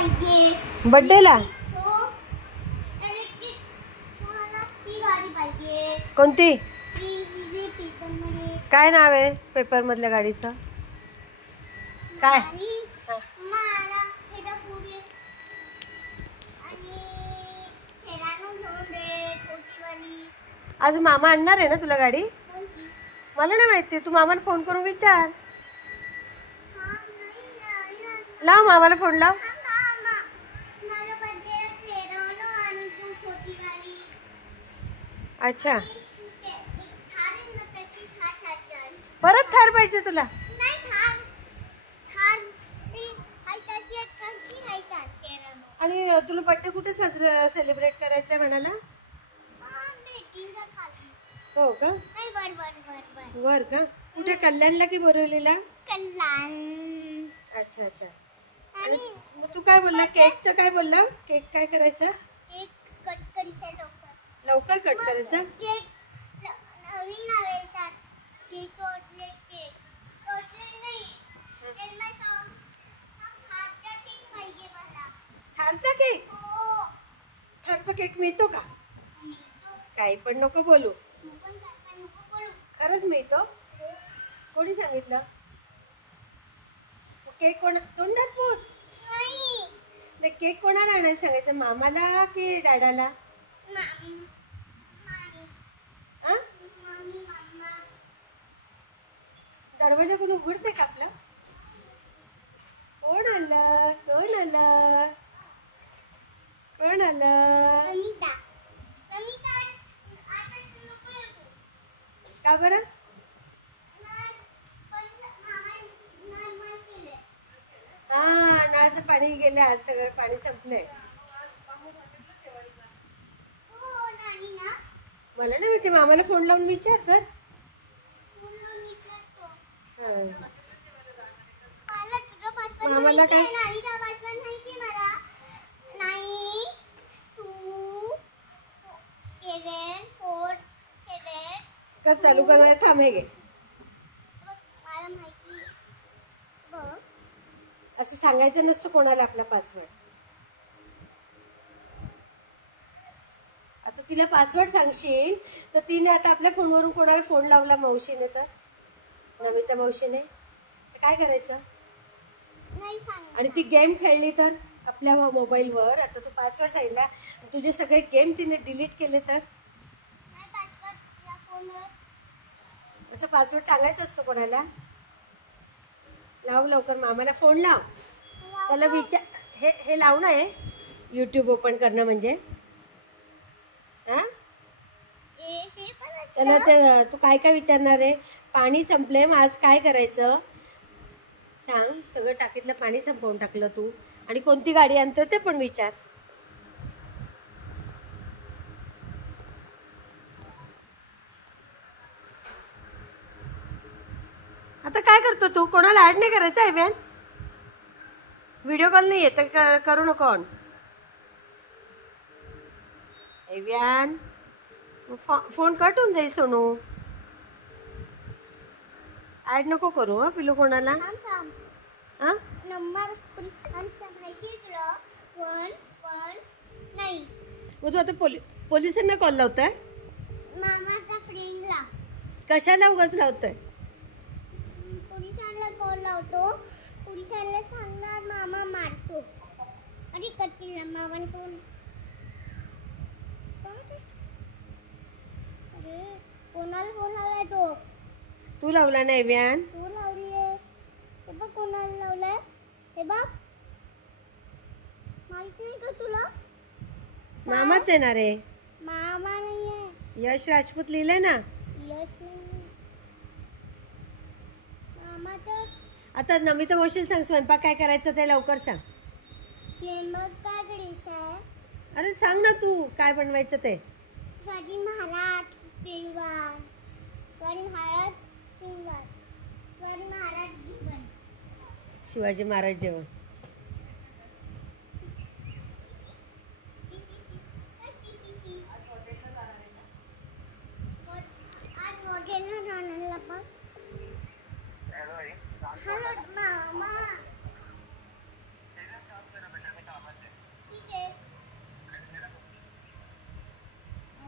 बर्थडेला कोणती? काय नाव आहे पेपर मधल्या गाडीचं? काय? आज मामा आणणार आहे ना तुला गाडी? मला नाही माहिती, तू मामाला फोन करून विचार. लाव मामाला फोन लाव. अच्छा, परत थार पाहिजे तुला? आणि तुला बर्थडे कुठे सेलिब्रेट करायचंय म्हणाला? हो का? वर का? कुठे कल्याणला की बोरिवलीला? कल्याण. अच्छा अच्छा. आणि तू काय बोलला? केकचं काय बोलला? केक काय करायचा? केक कट करायचा लवकर कट करायचा. केक नवीन आवेसा केक चॉकलेट केक चॉकलेट नाही त्यांना सांग थारचा केक पाहिजे मला. थारचा केक? हो. थारचा केक मिळतो का? मिळतो. काही पण नको बोलू. खरंच मिळतो? कोणी सांगितलं? केक कोण तोंडात बोल. नाही केक कोणाला आणायला सांगायचं, मामाला की डॅडाला? दरवाजा कोण उघडते का आपला? कोण आलं? कोण आलं? कोण आलं? का बरं? हा, नळाचं पाणी गेलं, आज सगळं पाणी संपलंय. मला नाही माहिती, मामाला फोन लावून विचार तर. मामाला काय का चालू करायला? थांब हे घे. असं सांगायचं नसतं कोणाला आपला पासवर्ड. आता तिला पासवर्ड सांगशील तर तिने आता आपल्या फोनवरून कोणाला फोन लावला मावशीने, तर नमिता मावशीने, तर काय करायचं? आणि ती गेम खेळली तर आपल्या मोबाईलवर, आता तू पासवर्ड सांगितला, तुझे सगळे गेम तिने डिलीट केले तर? असं पासवर्ड सांगायचं असतं कोणाला? लाव लवकर, मामाला फोन लाव, त्याला विचार. हे लावणं आहे यूट्यूब ओपन करणं म्हणजे? हा, त्याला ते तू काय काय विचारणार आहे? पाणी संपलंय, मग आज काय करायचं सांग. सगळं टाकीतलं पाणी संपवून टाकलं तू, आणि कोणती गाडी आणतो ते पण विचार. आता काय करतो तू? कोणाला ऍड नाही करायचं आहे व्यान? व्हिडिओ कॉल नाही येत करू नको ऑन. व्यान फोन कट होऊन जाईल सोनू. ऍड नको करू हा पिलू कोणाला. हा, नंबर मग तू आता पोलिसांना कॉल लावताय? मामाच्या फ्रेंडला. कशाला उगाच लावताय? पोलिसांना कॉल लावतो, पोलिसांना सांगणार मामा मारतो आणि करतील मामाने फोन. अरे कोणाला फोन लावलाय तो? तू लावला नाही व्यान? तू लावली आहे. हे बघ कोणाला लावलाय, हे बघ. माहित नाही का तुला? मामाच येणार आहे. मामा नाहीये, यश राजपूत लिहिलंय ना. यश नाही मामा. तर आता नमिता मावशीला सांग स्वयंपाक काय करायचं ते लवकर सांग. स्वयंपाक काय करायचं? अरे सांग ना तू काय बनवायचं ते. शिवाजी महाराज जेवण. शिवाजी महाराज जेवण. शिवाजी महाराज जेवण. शिवाजी महाराज जेवण. आज हॉटेलला जाणार पण. हॅलो मामा.